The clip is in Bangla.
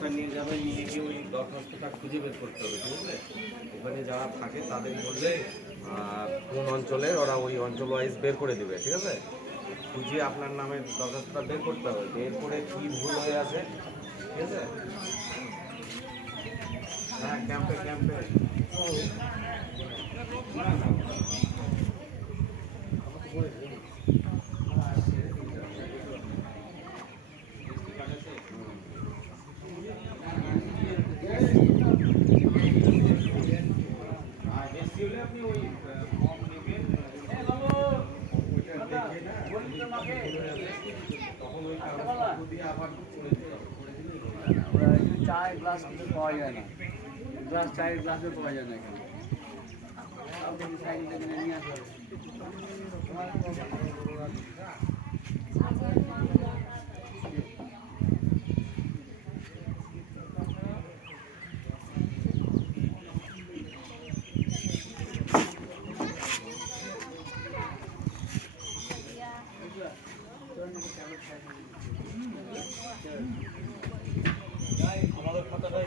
কাগজটা নিয়ে যাবে, নিয়ে গিয়ে ওই দরখাস্তটা খুঁজে বের করতে হবে, ঠিক আছে? ওখানে যারা থাকে তাদের বললে কোন অঞ্চলের, ওরা ওই অঞ্চল ওয়াইজ বের করে দিবে, ঠিক আছে? খুঁজে আপনার নামের দরখাস্তটা বের করতে হবে, বের করে কী ভুল হয়ে আছে, ঠিক আছে? হ্যাঁ, ক্যাম্পে ক্যাম্পে না না আপনি ওই ফর্ম নেবেন, তখন ওই কাগজপত্র দিয়ে আবার করে দিতে হবে। চায়ের গ্লাস কিছু পাওয়া যায় না, চায়ের গ্লাসও পাওয়া যায় না এখানে। সাইড থেকে নিয়ে আসা আমাদের খাতাটাই